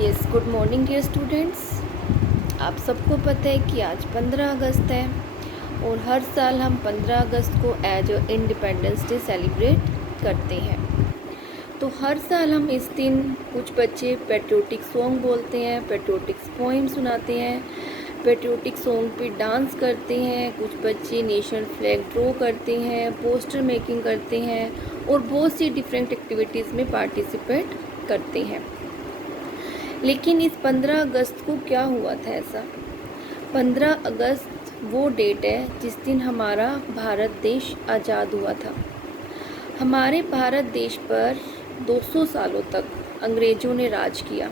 Yes, good morning dear students. आप सबको पता है कि आज 15 अगस्त है और हर साल हम 15 अगस्त को as a independence day celebrate करते हैं। तो हर साल हम इस दिन कुछ बच्चे पेट्रियोटिक सॉन्ग बोलते हैं, पेट्रियोटिक पोएम सुनाते हैं, पेट्रियोटिक सॉन्ग पे डांस करते हैं, कुछ बच्चे नेशनल फ्लैग ड्रॉ करते हैं, पोस्टर मेकिंग करते हैं और बहुत सी डिफरेंट एक्टिविटीज़ में पार्टिसिपेट करते हैं। लेकिन इस 15 अगस्त को क्या हुआ था ऐसा? 15 अगस्त वो डेट है जिस दिन हमारा भारत देश आज़ाद हुआ था। हमारे भारत देश पर 200 सालों तक अंग्रेज़ों ने राज किया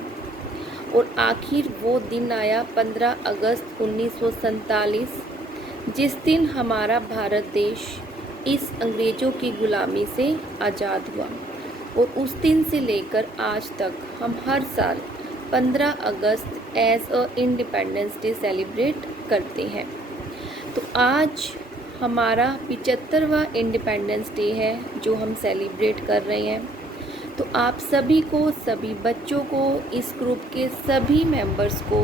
और आखिर वो दिन आया 15 अगस्त 1947, जिस दिन हमारा भारत देश इस अंग्रेज़ों की ग़ुलामी से आज़ाद हुआ। और उस दिन से लेकर आज तक हम हर साल 15 अगस्त as a independence day celebrate करते हैं। तो आज हमारा 75वां इंडिपेंडेंस डे है जो हम सेलिब्रेट कर रहे हैं। तो आप सभी को, सभी बच्चों को, इस ग्रुप के सभी मेंबर्स को,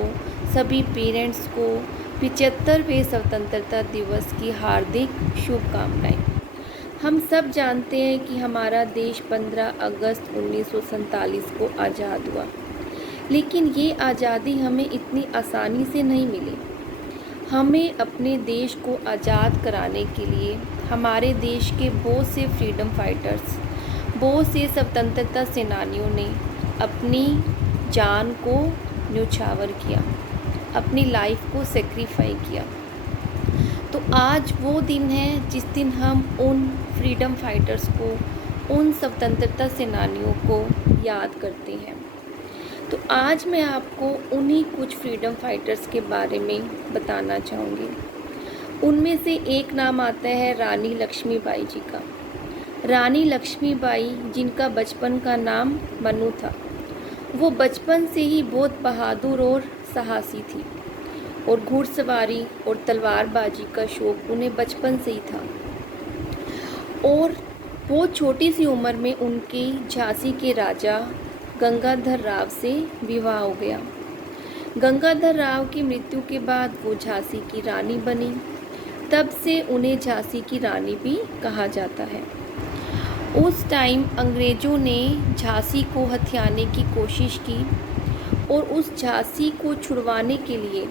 सभी पेरेंट्स को 75वें स्वतंत्रता दिवस की हार्दिक शुभकामनाएं। हम सब जानते हैं कि हमारा देश 15 अगस्त 1947 को आज़ाद हुआ, लेकिन ये आज़ादी हमें इतनी आसानी से नहीं मिली। हमें अपने देश को आज़ाद कराने के लिए हमारे देश के बहुत से फ्रीडम फाइटर्स, बहुत से स्वतंत्रता सेनानियों ने अपनी जान को न्योछावर किया, अपनी लाइफ को सेक्रीफाई किया। तो आज वो दिन है जिस दिन हम उन फ्रीडम फाइटर्स को, उन स्वतंत्रता सेनानियों को याद करते हैं। तो आज मैं आपको उन्हीं कुछ फ्रीडम फाइटर्स के बारे में बताना चाहूँगी। उनमें से एक नाम आता है रानी लक्ष्मीबाई जी का। रानी लक्ष्मीबाई, जिनका बचपन का नाम मनु था, वो बचपन से ही बहुत बहादुर और साहसी थी और घुड़सवारी और तलवारबाजी का शौक़ उन्हें बचपन से ही था। और बहुत छोटी सी उम्र में उनके झांसी के राजा गंगाधर राव से विवाह हो गया। गंगाधर राव की मृत्यु के बाद वो झांसी की रानी बनी। तब से उन्हें झांसी की रानी भी कहा जाता है। उस टाइम अंग्रेज़ों ने झांसी को हथियाने की कोशिश की और उस झांसी को छुड़वाने के लिए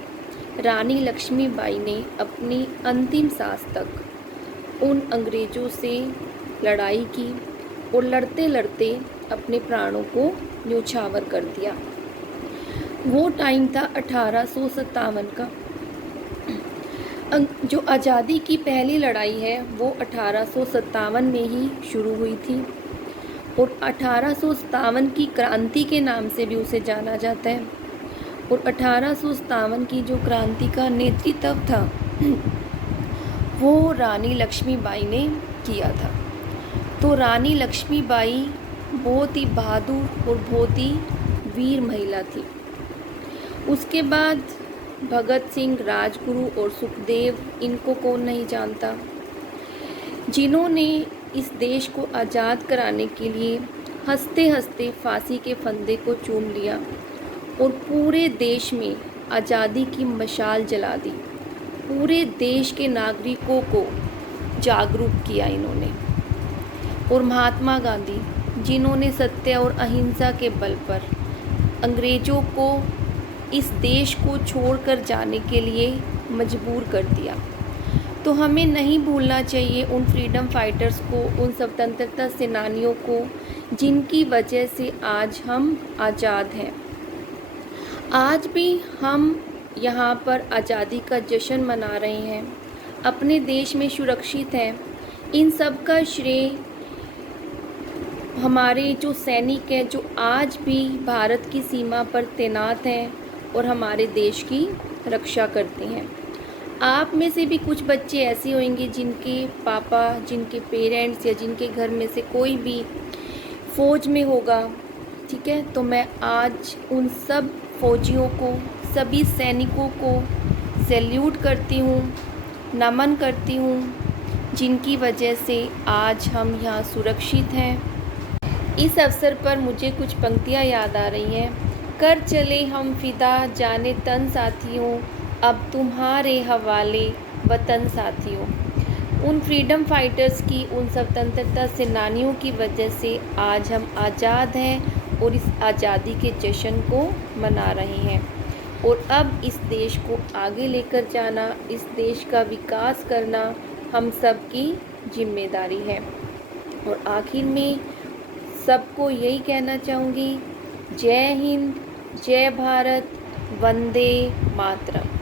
रानी लक्ष्मीबाई ने अपनी अंतिम सांस तक उन अंग्रेज़ों से लड़ाई की और लड़ते लड़ते अपने प्राणों को न्योछावर कर दिया। वो टाइम था 1857 का। जो आज़ादी की पहली लड़ाई है वो 1857 में ही शुरू हुई थी और 1857 की क्रांति के नाम से भी उसे जाना जाता है। और 1857 की जो क्रांति का नेतृत्व था वो रानी लक्ष्मीबाई ने किया था। तो रानी लक्ष्मीबाई बहुत ही बहादुर और बहुत ही वीर महिला थी। उसके बाद भगत सिंह, राजगुरु और सुखदेव, इनको कौन नहीं जानता, जिन्होंने इस देश को आज़ाद कराने के लिए हंसते हंसते फांसी के फंदे को चूम लिया और पूरे देश में आज़ादी की मशाल जला दी। पूरे देश के नागरिकों को जागरूक किया इन्होंने। और महात्मा गांधी, जिन्होंने सत्य और अहिंसा के बल पर अंग्रेज़ों को इस देश को छोड़कर जाने के लिए मजबूर कर दिया। तो हमें नहीं भूलना चाहिए उन फ्रीडम फाइटर्स को, उन स्वतंत्रता सेनानियों को, जिनकी वजह से आज हम आज़ाद हैं। आज भी हम यहाँ पर आज़ादी का जश्न मना रहे हैं, अपने देश में सुरक्षित हैं। इन सब का श्रेय हमारे जो सैनिक हैं, जो आज भी भारत की सीमा पर तैनात हैं और हमारे देश की रक्षा करते हैं। आप में से भी कुछ बच्चे ऐसे होंगे जिनके पापा, जिनके पेरेंट्स या जिनके घर में से कोई भी फ़ौज में होगा, ठीक है। तो मैं आज उन सब फौजियों को, सभी सैनिकों को सैल्यूट करती हूँ, नमन करती हूँ, जिनकी वजह से आज हम यहाँ सुरक्षित हैं। इस अवसर पर मुझे कुछ पंक्तियाँ याद आ रही हैं। कर चले हम फिदा जाने तन साथियों, अब तुम्हारे हवाले वतन साथियों। उन फ्रीडम फाइटर्स की, उन स्वतंत्रता सेनानियों की वजह से आज हम आज़ाद हैं और इस आज़ादी के जश्न को मना रहे हैं। और अब इस देश को आगे लेकर जाना, इस देश का विकास करना हम सब की जिम्मेदारी है। और आखिर में सबको यही कहना चाहूँगी, जय हिंद, जय भारत, वंदे मातरम।